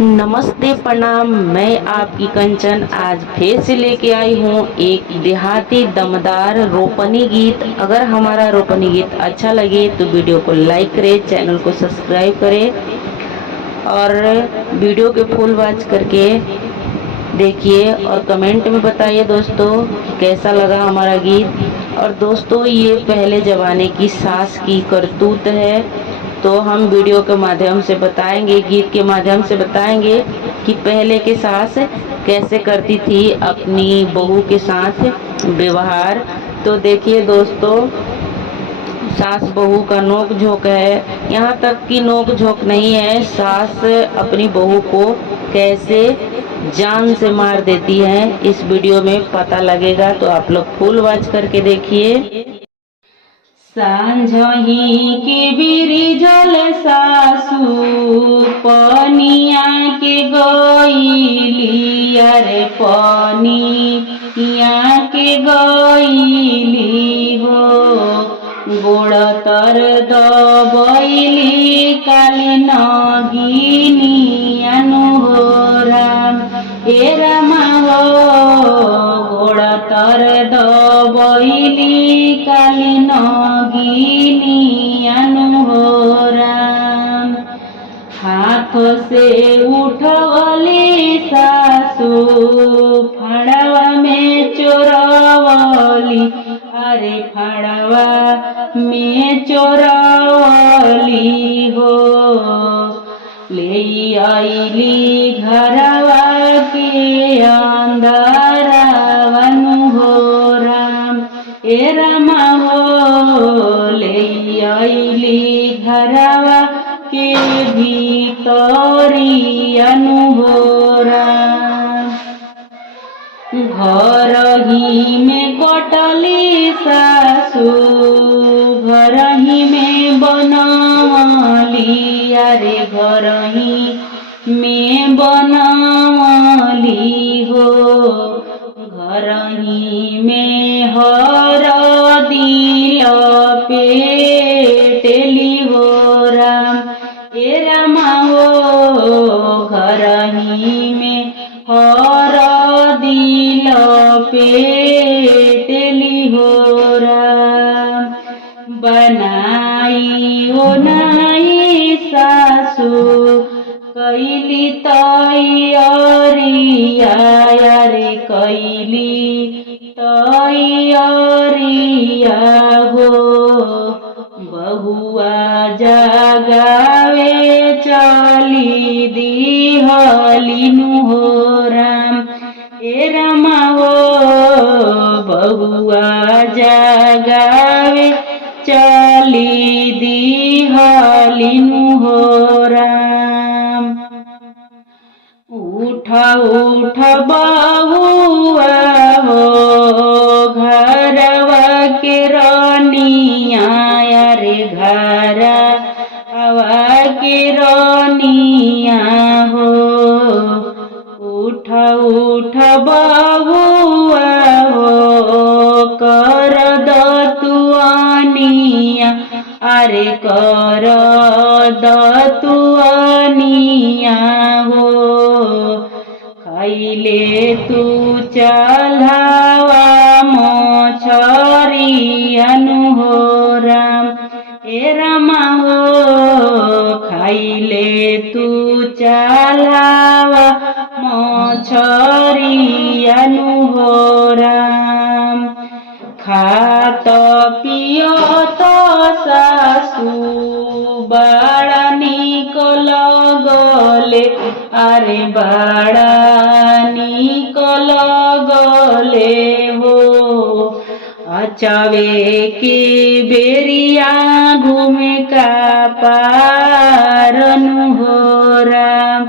नमस्ते प्रणाम। मैं आपकी कंचन आज फिर से लेके आई हूँ एक देहाती दमदार रोपनी गीत। अगर हमारा रोपनी गीत अच्छा लगे तो वीडियो को लाइक करें, चैनल को सब्सक्राइब करें और वीडियो के फुल वॉच करके देखिए और कमेंट में बताइए दोस्तों कैसा लगा हमारा गीत। और दोस्तों ये पहले ज़माने की सास की करतूत है, तो हम वीडियो के माध्यम से बताएंगे, गीत के माध्यम से बताएंगे कि पहले के सास कैसे करती थी अपनी बहू के साथ व्यवहार। तो देखिए दोस्तों, सास बहू का नोक झोंक है। यहाँ तक कि नोक झोंक नहीं है, सास अपनी बहू को कैसे जान से मार देती है इस वीडियो में पता लगेगा, तो आप लोग फुल वॉच करके देखिए। सांझही के बिरिझल सासू पनिया के गईली, अरे पनिया के गईली हो। गोड़ तर दबैली काली नगिनी अनुहोरा, ए रामा हो। गोड़ तर दबैली काली नगिनी अनुहोरा, हाथ से उठवली सासू फड़वा में चोरवली, अरे फड़वा में चोरवली हो। ले आईली घरवा के अंदरवा अनुहोरा, ए रामा हो। ले आईली घरवा के भीतरी अनुहोरा, घर ही में कटली सासू घर ही में बनवली, अरे घर ही में बनवली हो। घर ही में हरदी लपेटली हो राम, ए रामा हो। घर ही में हरदी लपेटली हो राम, बनाई ओ नाई सासू कैली तैयारिया, रे कैली तैयारिया हो। बहुआ जगावे चली दिहलिनु हो राम, ए रामा हो। बहुआ जगावे चली दिहलिनु हो राम, उठ उठ बहुआ हो घरवा के रानिया, रे घरवा के रानिया हो। उठ उठ बहुआ हो कर दतुआनिया, अरे कर दतुआनिया हो। खाइले तू चलावा मछरी अनुहोरा, ए रामा हो। खाइले तू चलावा मछरी अनुहोरा, खात पियत सासू बड़ा निक लगले, अरे बड़ा निक लगले हो। अचवे के बेरिया घूमे का पारनु हो राम,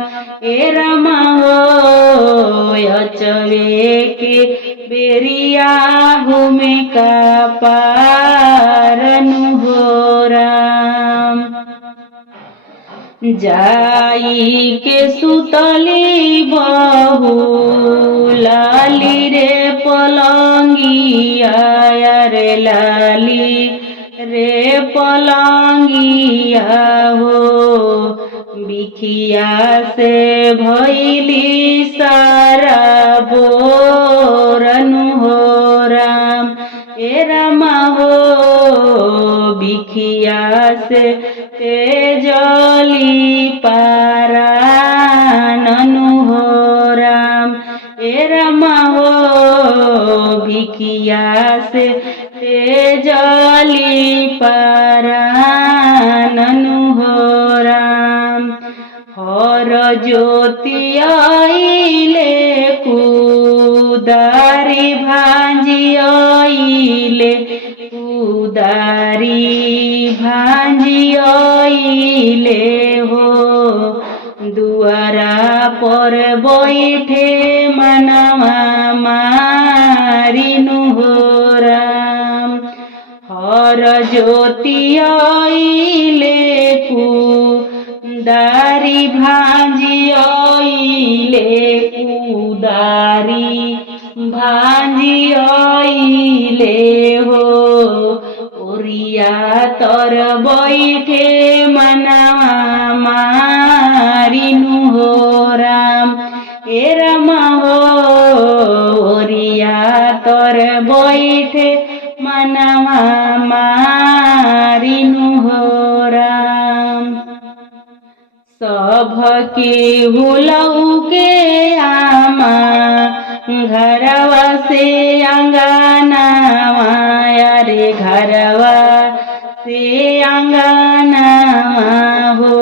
ए रामा हो। अचवे के बेरिया घूमे का पारनु हो राम, जाई के सुतली बहू लाली रे पलंगिया, रे लाली रे पलंगिया हो। बिखिया से भैली सारा बोरनु हो राम। ए रामा हो बिखिया से तेजली पारा ननु हो राम। ए रामा हो बिखिया से तेजली पारा ननु हो राम। हर ज्योति आइले कुदारी भांजी आइले कुदारी भांजी आइले हो। दुआरा पर बैठे मनवा मारिनु हो राम। हर ज्योति आइले कुदारी भांजी आइले कुदारी भांजी आइले हो। ओरिया तर बैठे मनवा मारिनु हो राम। ए रामा हो ओरिया तर बैठे मनवा मारिनु हो राम। सबके हुलऊ के आमा घरवा से अंगनावा रे घरवा से अंगनावा हो।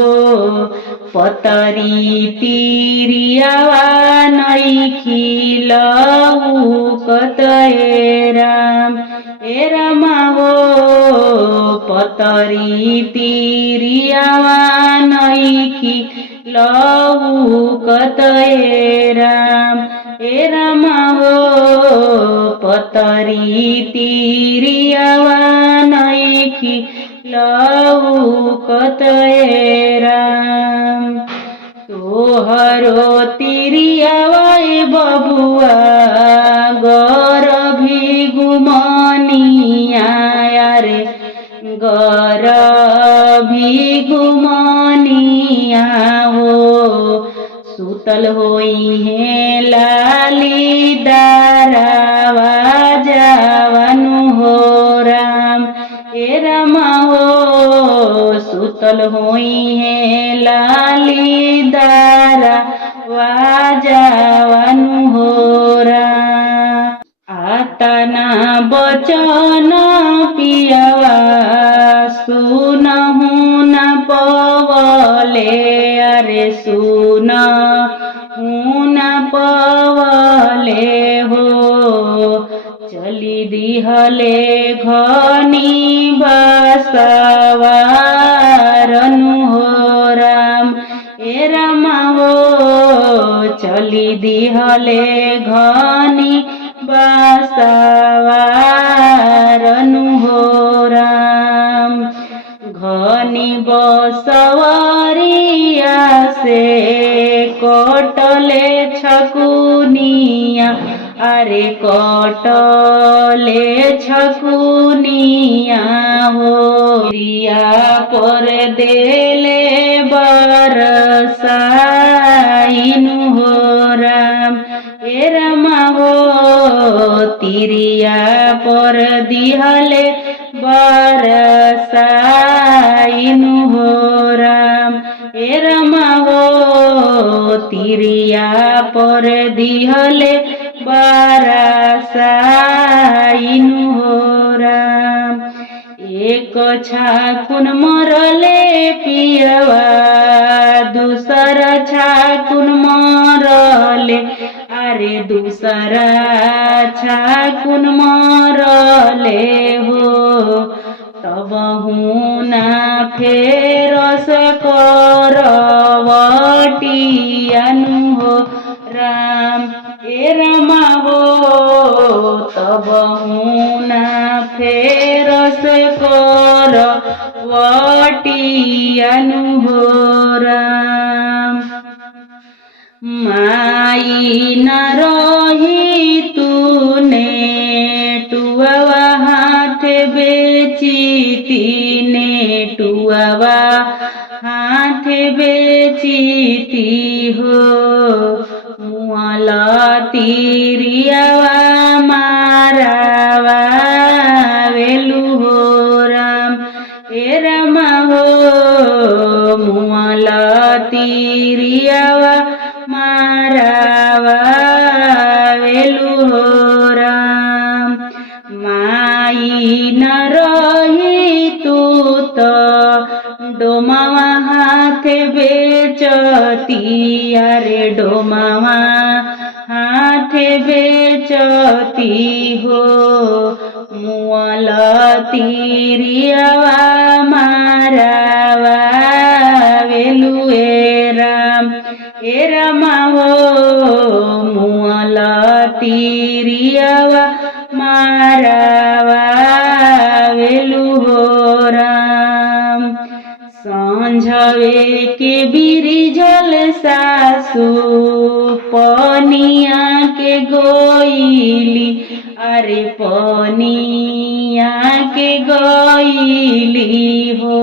पतरी तीरियावा नइखी लौकत ए राम। ए रामा हो पतरी तीरियावा नइखी लौकत ए राम। ए रामा हो पतरी तीरियावा नइखी लौकत ए राम। तोहरो तीरियावा बबुआ गरभी गुमनिया रे गरभी गुमनिया हो। सुतल होई है लाली दारावा जावनु हो राम। ए रामा हो सुतल होई है लाली दारावा जावनु हो राम। आतना बचन पियावा सुनहु न पवले अरे सुनहु न पवले हो। चली दिहले घनी बसवारनु हो राम। ए रामा हो चली दिहले घनी बसवारनु हो राम। घनी बसवरिया से कटले छकुनिया अरे कटले छकुनिया हो। रिया पर देले बरसाइनु हो राम। ए रामा हो तिरिया पर दिहले बरसाइनु हो राम। ए रामा हो तिरिया पर दिहले बरसाइनु हो राम। एक छाकुन मरले पियवा दूसरा छाकुन मरले अरे दूसरा छाकुन मरले हो। तब हुना फेरस करवटियानु हो राम। ए रामा हो तब हुना फेरस करवटियानु हो राम। माई न रही तूने टुआवा हाथ बेची तीने टुआवा हाथ बेची हो मुआला तीरियावा मारावा वेलु हो राम ए रमा हो मुआला तीरियावा मारावा वेलु हो राम माई न रही तू तो डोमावा हाथ बेचती अरे डोमावा हाथ बेचती हो मुआला तीरियावा मारावा वेलु ए रमा हो मुआला तीरियावा मारावा वेलु हो राम संझवे के बिरिझल सासु पनिया के गोइली अरे पनिया के गोइली हो